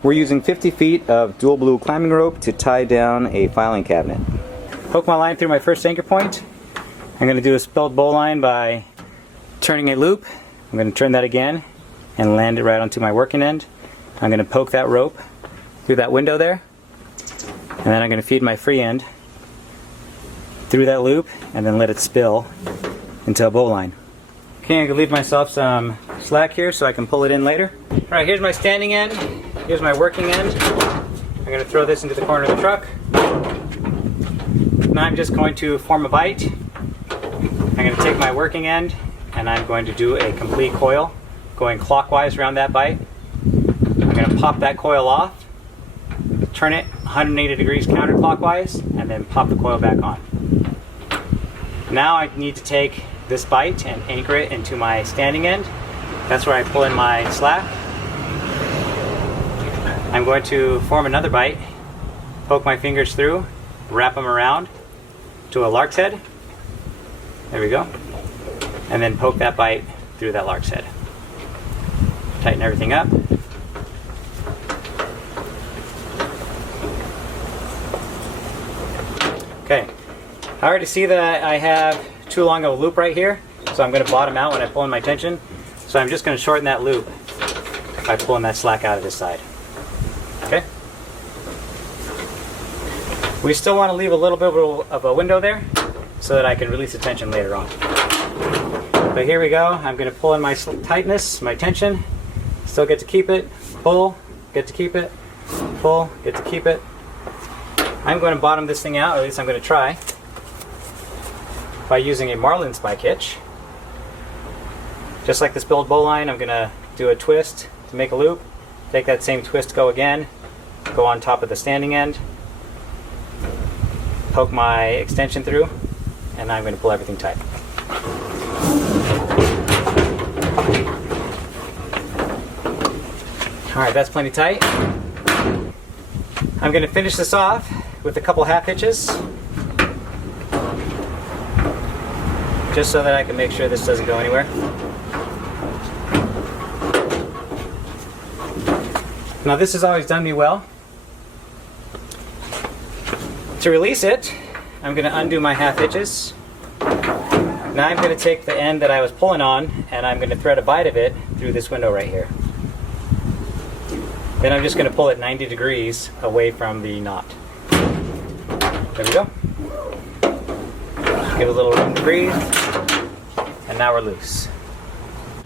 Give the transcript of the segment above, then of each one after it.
We're using 50 feet of dual blue climbing rope to tie down a filing cabinet. Hook my line through my first anchor point. I'm going to do a spelled bowline by turning a loop. I'm going to turn that again and land it right onto my working end. I'm going to poke that rope through that window there, and then I'm going to feed my free end through that loop and then let it spill into a bowline. Okay, I'm going to leave myself some slack here so I can pull it in later. Alright, here's my standing end. Here's my working end. I'm going to throw this into the corner of the truck. Now I'm just going to form a bite. I'm going to take my working end and I'm going to do a complete coil going clockwise around that bite. I'm going to pop that coil off, turn it 180 degrees counterclockwise, and then pop the coil back on. Now I need to take this bite and anchor it into my standing end. That's where I pull in my slack. I'm going to form another bite, poke my fingers through, wrap them around to a lark's head. There we go. And then poke that bite through that lark's head. Tighten everything up. Okay, I already see that I have too long of a loop right here, so I'm going to bottom out when I pull in my tension. So I'm just going to shorten that loop by pulling that slack out of this side. Okay. We still want to leave a little bit of a window there so that I can release the tension later on. But here we go. I'm going to pull in my tightness, my tension. Still get to keep it. Pull, get to keep it. Pull, get to keep it. I'm going to bottom this thing out, or at least I'm going to try, by using a marlin spike hitch. Just like the spilled bowline, I'm going to do a twist to make a loop. Take that same twist, go again, go on top of the standing end, poke my extension through, and I'm going to pull everything tight. Alright, that's plenty tight. I'm going to finish this off with a couple half hitches, just so that I can make sure this doesn't go anywhere. Now this has always done me well. To release it, I'm going to undo my half hitches. Now I'm going to take the end that I was pulling on and I'm going to thread a bite of it through this window right here. Then I'm just going to pull it 90 degrees away from the knot. There we go. Give it a little room to breathe. And now we're loose.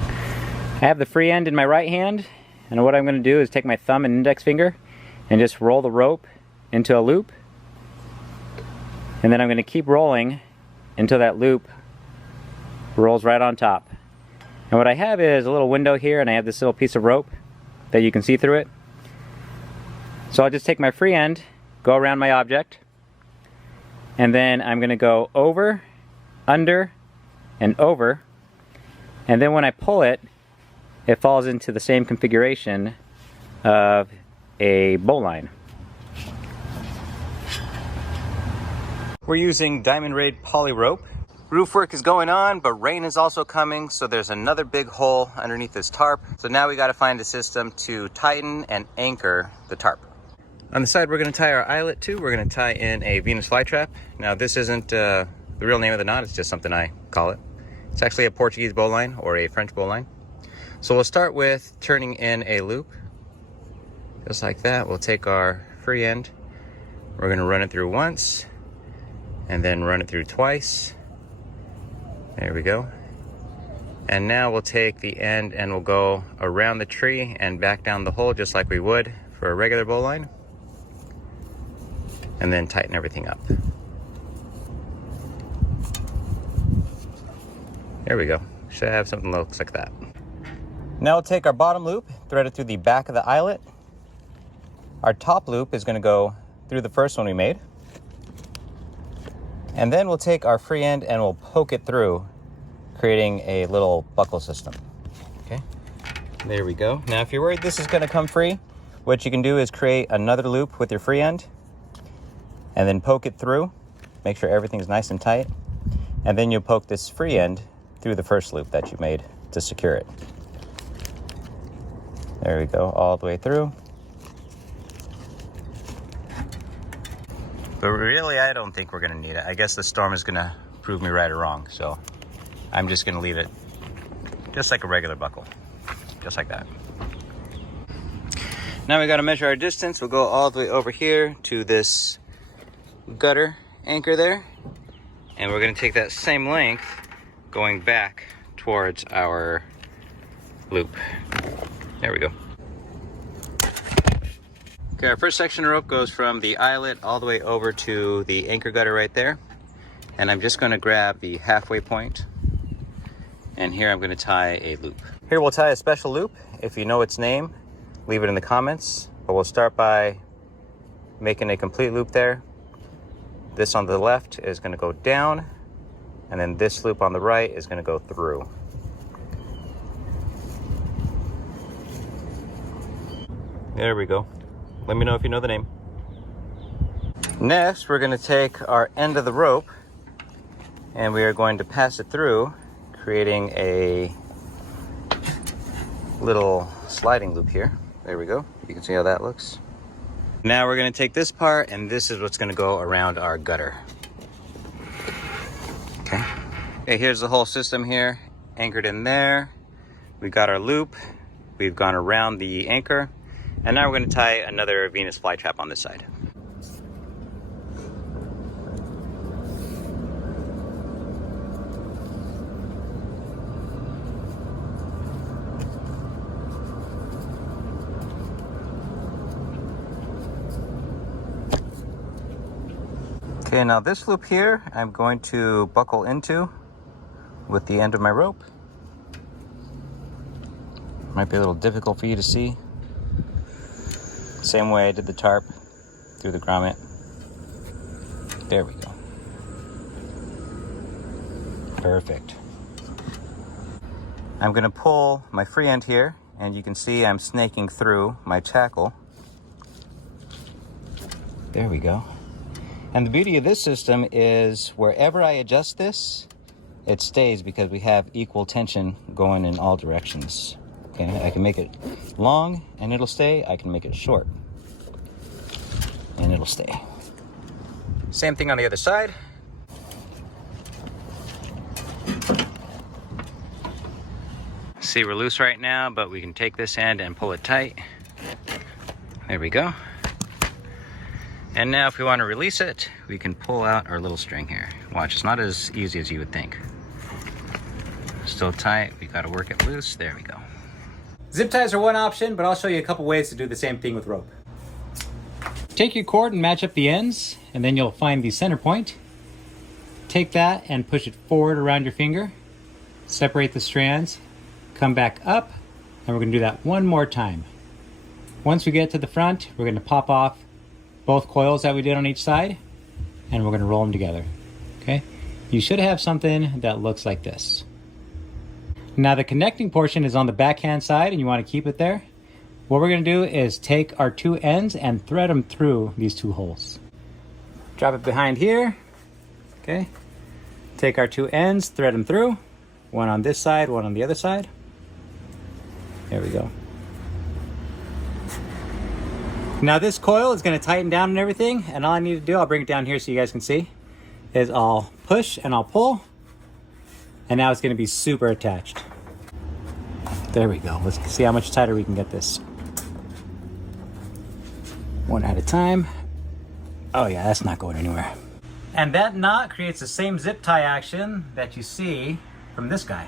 I have the free end in my right hand, and what I'm going to do is take my thumb and index finger and just roll the rope into a loop. And then I'm going to keep rolling until that loop rolls right on top. And what I have is a little window here, and I have this little piece of rope that you can see through it. So I'll just take my free end, go around my object, and then I'm going to go over, under, and over. And then when I pull it, it falls into the same configuration of a bowline. We're using diamond braid poly rope. Roof work is going on, but rain is also coming, so there's another big hole underneath this tarp. So now we got to find a system to tighten and anchor the tarp. On the side we're going to tie our eyelet to, we're going to tie in a Venus flytrap. Now this isn't the real name of the knot, it's just something I call it. It's actually a Portuguese bowline or a French bowline. So we'll start with turning in a loop, just like that. We'll take our free end, we're going to run it through once, and then run it through twice. There we go. And now we'll take the end and we'll go around the tree and back down the hole just like we would for a regular bowline. And then tighten everything up. There we go. Should have something that looks like that. Now we'll take our bottom loop, thread it through the back of the eyelet. Our top loop is going to go through the first one we made. And then we'll take our free end and we'll poke it through, creating a little buckle system. Okay, there we go. Now if you're worried this is going to come free, what you can do is create another loop with your free end and then poke it through. Make sure everything's nice and tight. And then you'll poke this free end through the first loop that you made to secure it. There we go, all the way through. But really, I don't think we're gonna need it. I guess the storm is gonna prove me right or wrong. So I'm just gonna leave it just like a regular buckle, just like that. Now we gotta measure our distance. We'll go all the way over here to this gutter anchor there. And we're gonna take that same length going back towards our loop. There we go. Okay, our first section of rope goes from the eyelet all the way over to the anchor gutter right there. And I'm just gonna grab the halfway point. And here I'm gonna tie a loop. Here we'll tie a special loop. If you know its name, leave it in the comments. But we'll start by making a complete loop there. This on the left is gonna go down, and then this loop on the right is gonna go through. There we go. Let me know if you know the name. Next, we're gonna take our end of the rope and we are going to pass it through, creating a little sliding loop here. There we go. You can see how that looks. Now we're gonna take this part and this is what's gonna go around our gutter. Okay. Okay, here's the whole system here, anchored in there. We got our loop. We've gone around the anchor. And now we're gonna tie another Venus flytrap on this side. Okay, now this loop here, I'm going to buckle into with the end of my rope. Might be a little difficult for you to see. Same way I did the tarp through the grommet. There we go. Perfect. I'm gonna pull my free end here, and you can see I'm snaking through my tackle. There we go. And the beauty of this system is wherever I adjust this, it stays because we have equal tension going in all directions. Okay, I can make it long and it'll stay. I can make it short and it'll stay. Same thing on the other side. See, we're loose right now, but we can take this end and pull it tight. There we go. And now if we want to release it, we can pull out our little string here. Watch, it's not as easy as you would think. Still tight, we gotta work it loose. There we go. Zip ties are one option, but I'll show you a couple ways to do the same thing with rope. Take your cord and match up the ends, and then you'll find the center point. Take that and push it forward around your finger. Separate the strands, come back up, and we're gonna do that one more time. Once we get to the front, we're gonna pop off both coils that we did on each side, and we're gonna roll them together, okay? You should have something that looks like this. Now the connecting portion is on the backhand side and you wanna keep it there. What we're gonna do is take our two ends and thread them through these two holes. Drop it behind here, okay? Take our two ends, thread them through, one on this side, one on the other side. There we go. Now this coil is gonna tighten down and everything, and all I need to do, I'll bring it down here so you guys can see, is I'll push and I'll pull, and now it's gonna be super attached. There we go. Let's see how much tighter we can get this. One at a time. Oh yeah, that's not going anywhere. And that knot creates the same zip tie action that you see from this guy.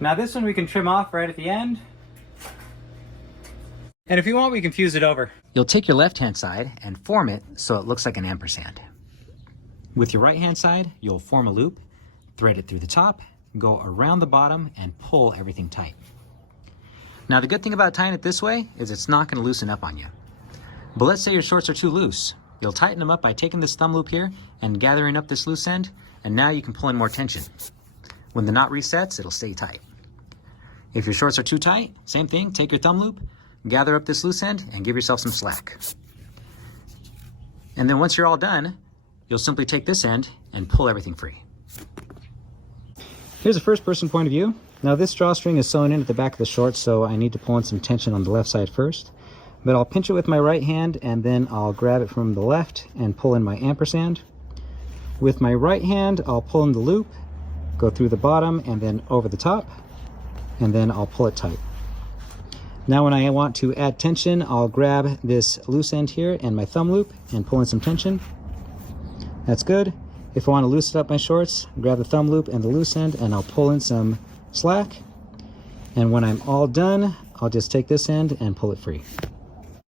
Now this one we can trim off right at the end. And if you want, we can fuse it over. You'll take your left-hand side and form it so it looks like an ampersand. With your right-hand side, you'll form a loop, thread it through the top, go around the bottom, and pull everything tight. Now the good thing about tying it this way is it's not gonna loosen up on you. But let's say your shorts are too loose. You'll tighten them up by taking this thumb loop here and gathering up this loose end, and now you can pull in more tension. When the knot resets, it'll stay tight. If your shorts are too tight, same thing, take your thumb loop, gather up this loose end, and give yourself some slack. And then once you're all done, you'll simply take this end and pull everything free. Here's a first-person point of view. Now this drawstring is sewn in at the back of the shorts, so I need to pull in some tension on the left side first. but I'll pinch it with my right hand and then I'll grab it from the left and pull in my ampersand. With my right hand, I'll pull in the loop, go through the bottom and then over the top, and then I'll pull it tight. Now when I want to add tension, I'll grab this loose end here and my thumb loop and pull in some tension. That's good. If I want to loosen up my shorts, grab the thumb loop and the loose end and I'll pull in some slack. And when I'm all done, I'll just take this end and pull it free.